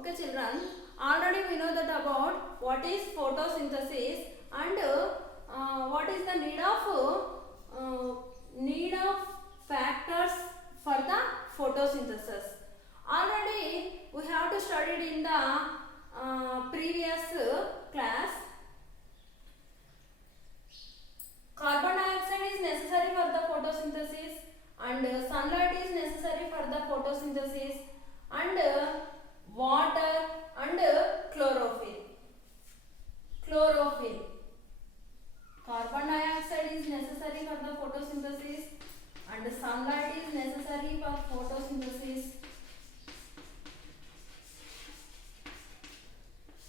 Okay children, already we know that about what is photosynthesis and what is the need of factors for the photosynthesis. Already we have to study it in the previous class. Carbon dioxide is necessary for the photosynthesis and sunlight is necessary for the photosynthesis and water and chlorophyll. Carbon dioxide is necessary for the photosynthesis and sunlight is necessary for photosynthesis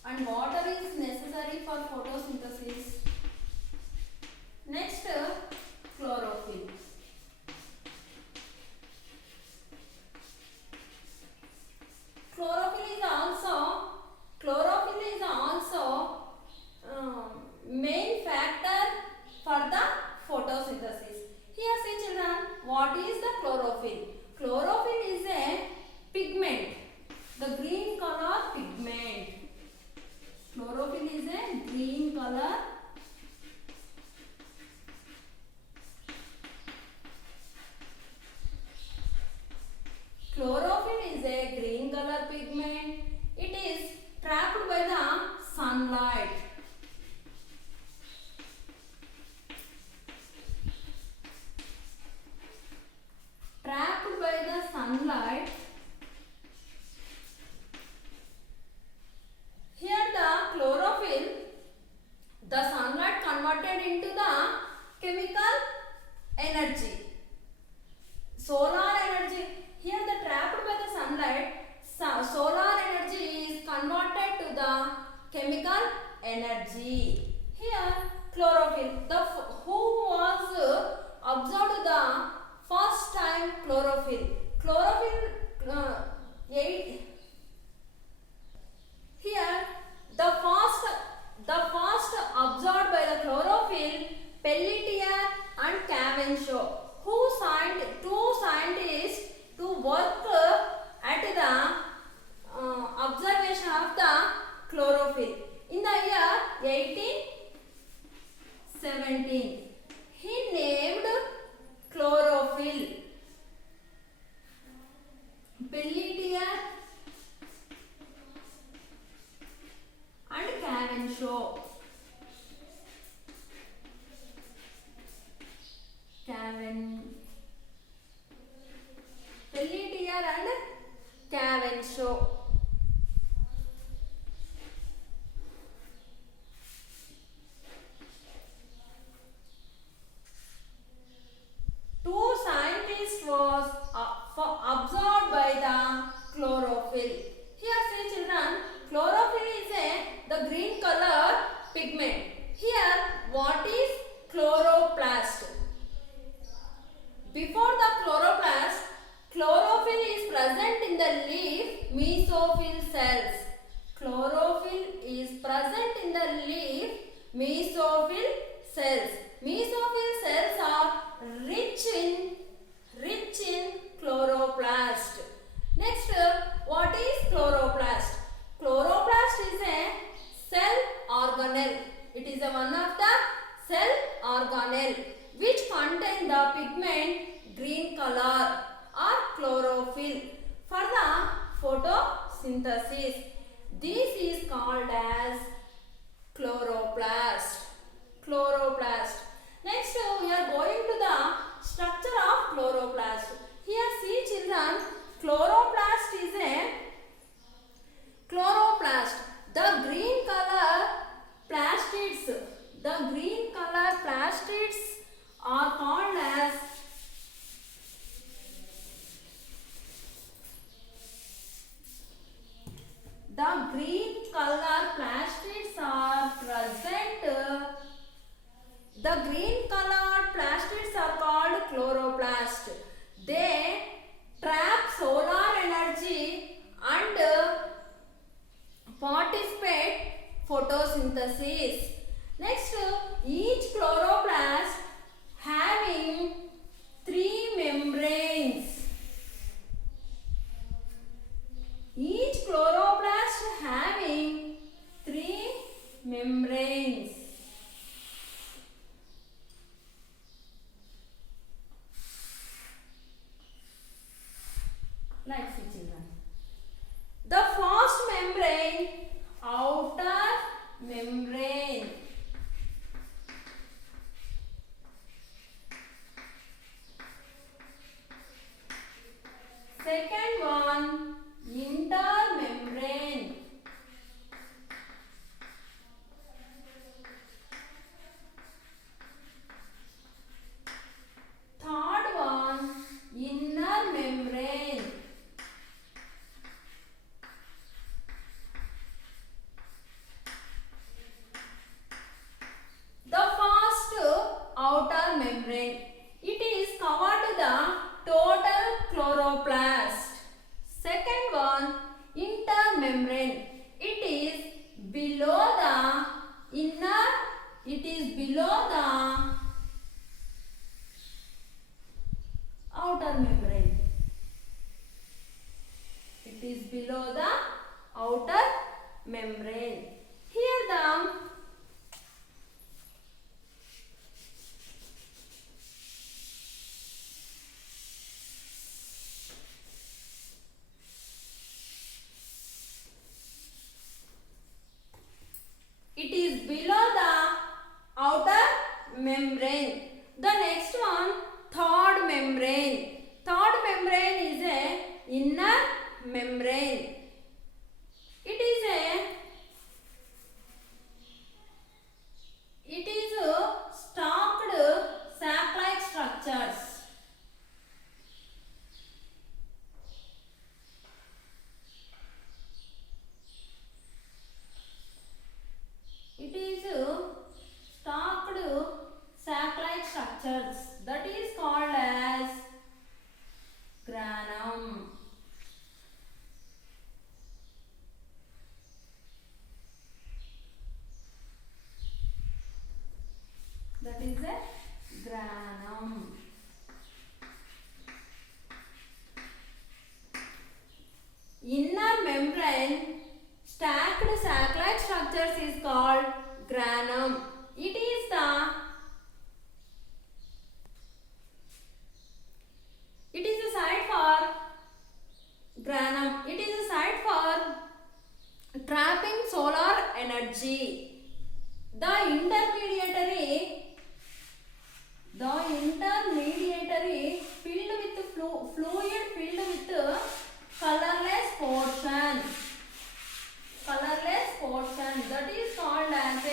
and water is necessary for photosynthesis. Next, chlorophyll. Chlorophyll is also main factor for the photosynthesis. Here see children, what is the chlorophyll? Chlorophyll is a pigment, the green color pigment. Chlorophyll is a green color pigment. It is trapped by the sunlight. Here the chlorophyll, the sunlight converted into the chemical energy, solar energy. Here the trapped by the sunlight, solar energy is converted to the chemical energy. Here chlorophyll, who was observed the first time chlorophyll? Here the first observed by the chlorophyll, Pelletier and Cavendish, who signed two scientists to work at the observation of the chlorophyll in the year 1817. He named chlorophyll Pelletier and Cavendish. Pelletier and Cavendish. Two scientists was observed by the chlorophyll. Here see children, chlorophyll is the green color pigment. Here what is chloroplast? Before the chloroplast, chlorophyll is present in the leaf mesophyll cells. Chlorophyll is present in the leaf mesophyll cells. Mesophyll cells are rich in chloroplast. Next, what is chloroplast? Chloroplast is a cell organelle. It is one of the cell organelle which contain the pigment green color or chlorophyll for the photosynthesis. This is called as chloroplast. Next, we are going to the structure of chloroplast. Here see children, chloroplast is a the green color plastids are called as called chloroplast. They trap solar energy and participate photosynthesis. Next, each chloroplast having 3 membranes. Each chloroplast membrane. It is below the inner. It is below the outer membrane. It is below the outer membrane. Here the it is below the outer membrane. The next one, third membrane. Third membrane is a inner membrane. It is stalked sac-like structures. It is stalked sac-like structures that is called as granum. That is a granum. Inner membrane stacked sac-like structures is called granum. It is the site for granum. It is a site for trapping solar energy. The intermediary filled with fluid filled with colorless portion. That is called as a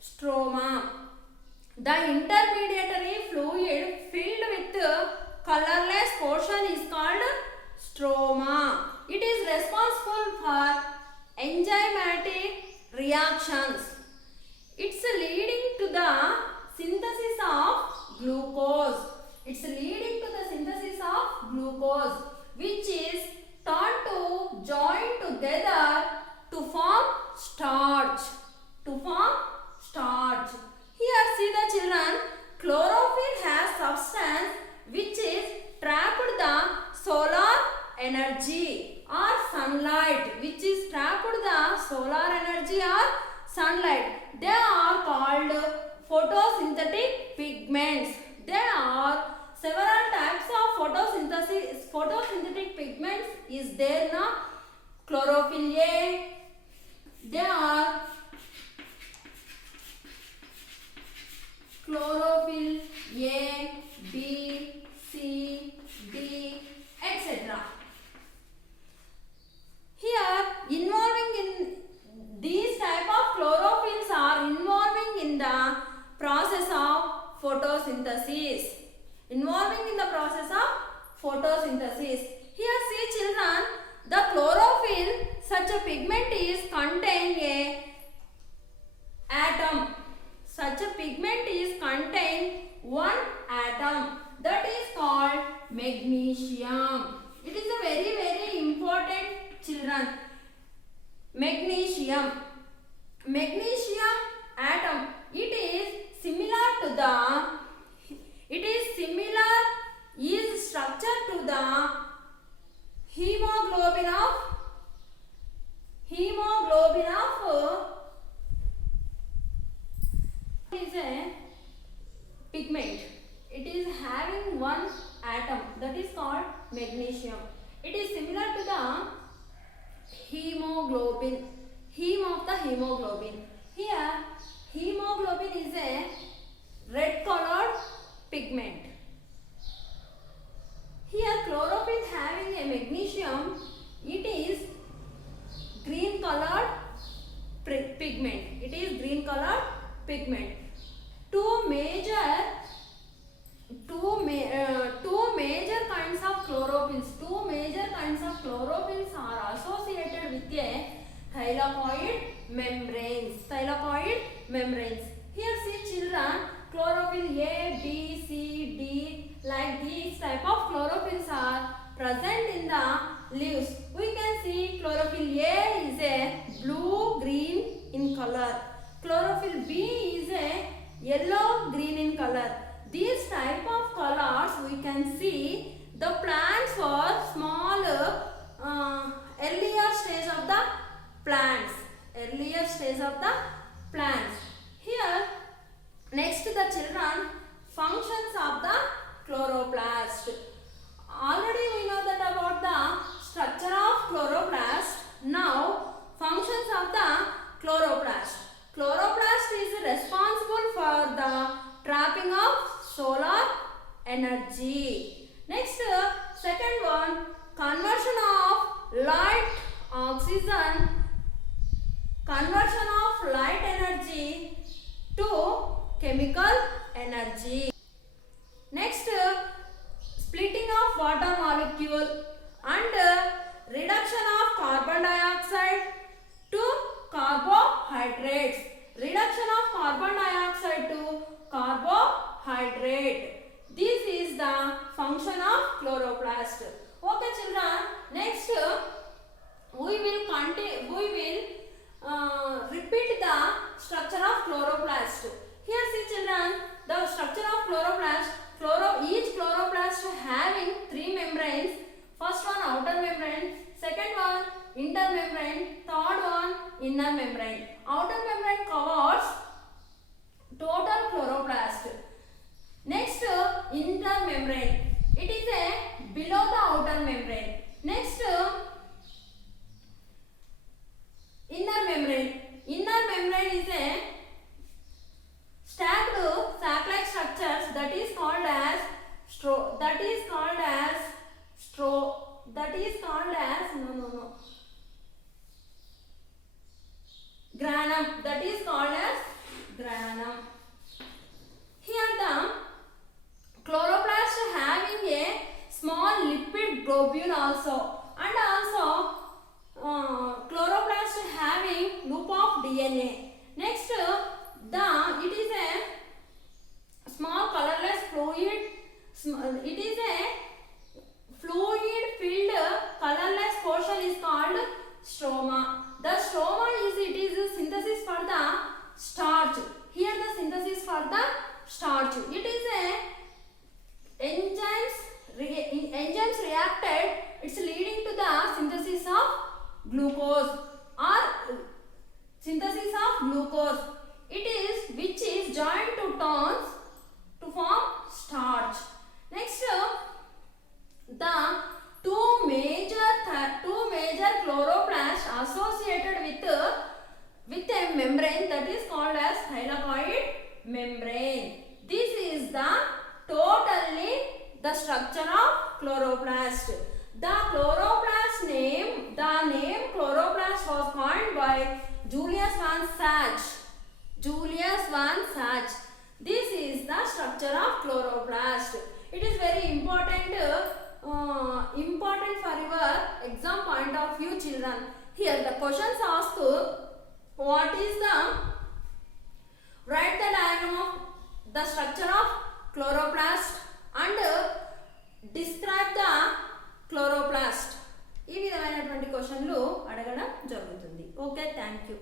stroma. The intermediary fluid filled with colorless portion is called stroma. It is responsible for enzymatic reactions. It's leading to the synthesis of glucose. Which is turned to join together to form starch. Here see the children, chlorophyll has substance which is trapped the solar energy or sunlight, They are called photosynthetic pigments. There are several types of photosynthetic pigments is there now. Chlorophyll A, there are chlorophyll A, B, C, D, etc. Here, involving in these type of chlorophylls are involving in the process of photosynthesis. Here, see children, the chlorophyll, such a pigment is contain a atom. One atom, that is called magnesium. It is a very, very important, children. Magnesium atom, is structure to the hemoglobin of is a pigment. It is having one atom, that is called magnesium. It is similar to the hemoglobin, heme of the hemoglobin. Here, hemoglobin is a red colored pigment. Here, chlorophyll having a magnesium, it is green colored pigment. Two major kinds of chlorophylls are associated with a thylakoid membranes. Thylakoid membranes. Here see children, chlorophyll A, B, C, D, like these type of chlorophylls are present in the leaves. We can see chlorophyll A is a blue green in color. Chlorophyll B is a yellow green in color. These type of colors we can see the plants for small earlier stage of the plants. Earlier stage of the plants. Here next the children, functions of the chloroplast. Already we know that about the structure of chloroplast. Now functions of the chloroplast. Chloroplast is responsible for the trapping of solar energy. Next, second one, conversion of light energy to chemical energy. Next, splitting of water molecule and reduction of carbon dioxide to carbohydrates. Reduction of carbon dioxide to carbohydrate. This is the function of chloroplast. Okay children, next we will repeat the structure of chloroplast. Here see children, the structure of chloroplast. Each chloroplast having 3 membranes. First one outer membrane, second one intermembrane, third one inner membrane. Outer membrane covers total chloroplast. Next, intermembrane. It is a below the outer membrane. Next, inner membrane. Inner membrane is a stacked sac-like structures that is called as granum. That is called as granum. Here the chloroplast having a small lipid globule also, and also chloroplast having loop of DNA. Next, it is a small colorless fluid. It is a fluid filled colorless portion is called stroma. The stroma is synthesis for the starch. Here the synthesis for the starch. It is a enzymes reacted. It's leading to the synthesis of glucose or synthesis of glucose. It is which is joined to tones to form starch. Next, the two major chloroplasts associated with a membrane that is called as thylakoid membrane. This is the structure of chloroplast. The name chloroplast was coined by Julius van Sach. This is the structure of chloroplast. It is very important for your exam point of view, children. Here the questions ask, write the diagram of the structure of chloroplast and describe the chloroplast. ఈ విధమైనటువంటి క్వశ్చన్లు అడగడం జరుగుతుంది. Okay, thank you.